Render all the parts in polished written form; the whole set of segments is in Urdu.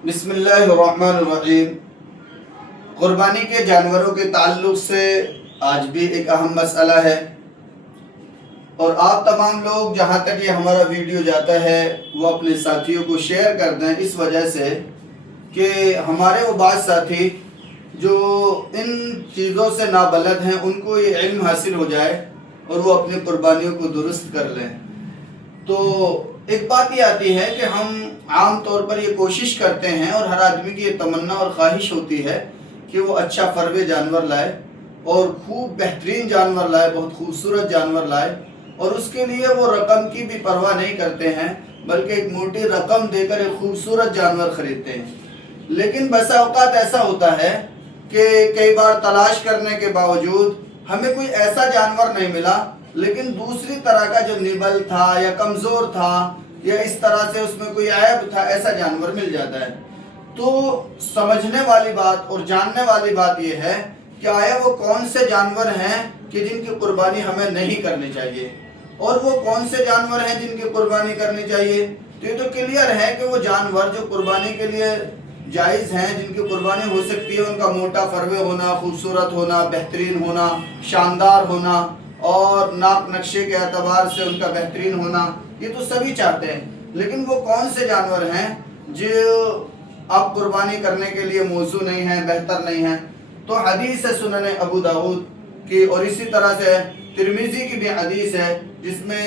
بسم اللہ الرحمن الرحیم۔ قربانی کے جانوروں کے تعلق سے آج بھی ایک اہم مسئلہ ہے، اور آپ تمام لوگ جہاں تک یہ ہمارا ویڈیو جاتا ہے وہ اپنے ساتھیوں کو شیئر کر دیں، اس وجہ سے کہ ہمارے وہ بعض ساتھی جو ان چیزوں سے نابلد ہیں ان کو یہ علم حاصل ہو جائے اور وہ اپنی قربانیوں کو درست کر لیں۔ تو ایک بات یہ آتی ہے کہ ہم عام طور پر یہ کوشش کرتے ہیں، اور ہر آدمی کی یہ تمنا اور خواہش ہوتی ہے کہ وہ اچھا فروے جانور لائے اور خوب بہترین جانور لائے، بہت خوبصورت جانور لائے، اور اس کے لیے وہ رقم کی بھی پرواہ نہیں کرتے ہیں بلکہ ایک موٹی رقم دے کر ایک خوبصورت جانور خریدتے ہیں۔ لیکن بسا اوقات ایسا ہوتا ہے کہ کئی بار تلاش کرنے کے باوجود ہمیں کوئی ایسا جانور نہیں ملا، لیکن دوسری طرح کا جو نبل تھا یا کمزور تھا یا اس طرح سے اس میں کوئی عیب تھا، ایسا جانور مل جاتا ہے۔ تو سمجھنے والی بات اور جاننے والی بات یہ ہے کہ آیا وہ کون سے جانور ہیں کہ جن کی قربانی ہمیں نہیں کرنی چاہیے، اور وہ کون سے جانور ہیں جن کی قربانی کرنی چاہیے۔ تو یہ تو کلیئر ہے کہ وہ جانور جو قربانی کے لیے جائز ہیں، جن کی قربانی ہو سکتی ہے، ان کا موٹا فروے ہونا، خوبصورت ہونا، بہترین ہونا، شاندار ہونا، اور ناپ نقشے کے اعتبار سے ان کا بہترین ہونا، یہ تو سبھی چاہتے ہیں۔ لیکن وہ کون سے جانور ہیں جو اب قربانی کرنے کے لیے موزوں نہیں ہیں، بہتر نہیں ہیں؟ تو حدیث ہے سنن ابو داؤد کی، اور اسی طرح سے ترمذی کی بھی حدیث ہے، جس میں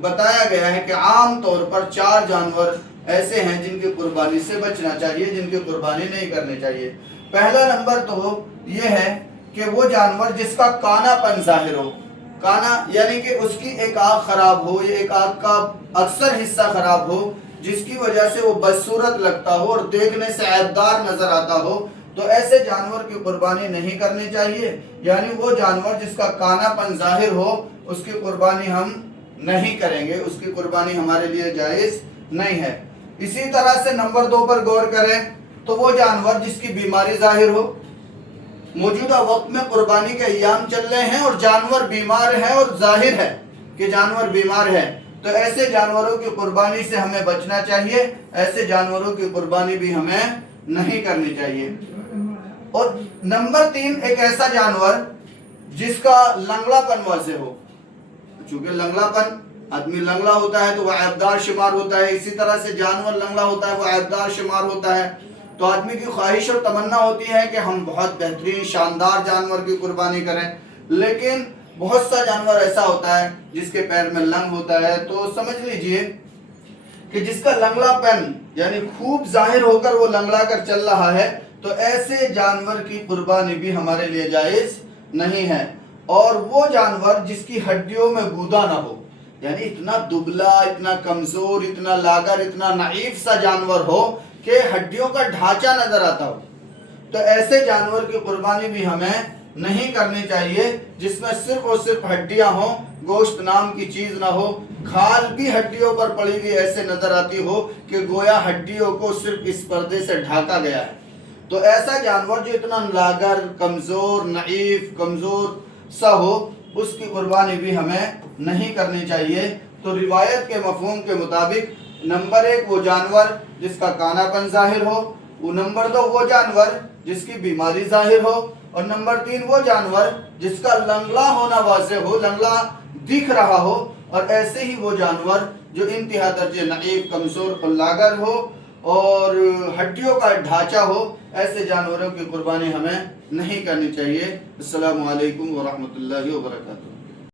بتایا گیا ہے کہ عام طور پر 4 جانور ایسے ہیں جن کی قربانی سے بچنا چاہیے، جن کی قربانی نہیں کرنی چاہیے۔ پہلا نمبر تو یہ ہے کہ وہ جانور جس کا کانا پن ظاہر ہو۔ کانا یعنی کہ اس کی ایک آنکھ خراب ہو یا ایک آنکھ کا اکثر حصہ خراب ہو، جس کی وجہ سے وہ بدصورت لگتا ہو اور دیکھنے سے عیبدار نظر آتا ہو، تو ایسے جانور کی قربانی نہیں کرنی چاہیے۔ یعنی وہ جانور جس کا کانا پن ظاہر ہو، اس کی قربانی ہم نہیں کریں گے، اس کی قربانی ہمارے لیے جائز نہیں ہے۔ اسی طرح سے نمبر 2 پر غور کریں تو وہ جانور جس کی بیماری ظاہر ہو۔ موجودہ وقت میں قربانی کے ایام چل رہے ہیں اور جانور بیمار ہے اور ظاہر ہے کہ جانور بیمار ہے، تو ایسے جانوروں کی قربانی سے ہمیں بچنا چاہیے، ایسے جانوروں کی قربانی بھی ہمیں نہیں کرنی چاہیے۔ اور نمبر 3 ایک ایسا جانور جس کا لنگڑا پن واضح ہو۔ چونکہ لنگڑا پن، آدمی لنگڑا ہوتا ہے تو وہ عیبدار شمار ہوتا ہے، اسی طرح سے جانور لنگڑا ہوتا ہے وہ عیبدار شمار ہوتا ہے۔ تو آدمی کی خواہش اور تمنا ہوتی ہے کہ ہم بہت بہترین شاندار جانور کی قربانی کریں، لیکن بہت سا جانور ایسا ہوتا ہے جس کے پیر میں لنگ ہوتا ہے۔ تو سمجھ لیجئے کہ جس کا لنگڑا پن یعنی خوب ظاہر ہو کر وہ لنگڑا کر چل رہا ہے، تو ایسے جانور کی قربانی بھی ہمارے لیے جائز نہیں ہے۔ اور وہ جانور جس کی ہڈیوں میں گودا نہ ہو، یعنی اتنا دبلا، اتنا کمزور، اتنا لاغر، اتنا نحیف سا جانور ہو کہ ہڈیوں کا ڈھانچہ نظر آتا ہو، تو ایسے جانور کی قربانی بھی ہمیں نہیں کرنی چاہیے، جس میں صرف اور صرف ہڈیاں ہوں، گوشت نام کی چیز نہ ہو، کھال بھی ہڈیوں پر پڑی ہوئی ایسے نظر آتی ہو کہ گویا ہڈیوں کو صرف اس پردے سے ڈھانکا گیا ہے۔ تو ایسا جانور جو اتنا لاغر، کمزور، نحیف، کمزور سا ہو، اس کی قربانی بھی ہمیں نہیں کرنی چاہیے۔ تو روایت کے مفہوم کے مطابق نمبر 1 وہ جانور جس کا کانا پن ظاہر ہو، وہ نمبر 2 وہ جانور جس کی بیماری ظاہر ہو، اور نمبر 3 وہ جانور جس کا لنگڑا ہونا واضح ہو، لنگڑا دکھ رہا ہو، اور ایسے ہی وہ جانور جو انتہا درجے نحیف، کمزور اور لاغر ہو اور ہڈیوں کا ڈھانچہ ہو، ایسے جانوروں کی قربانی ہمیں نہیں کرنی چاہیے۔ السلام علیکم ورحمۃ اللہ وبرکاتہ۔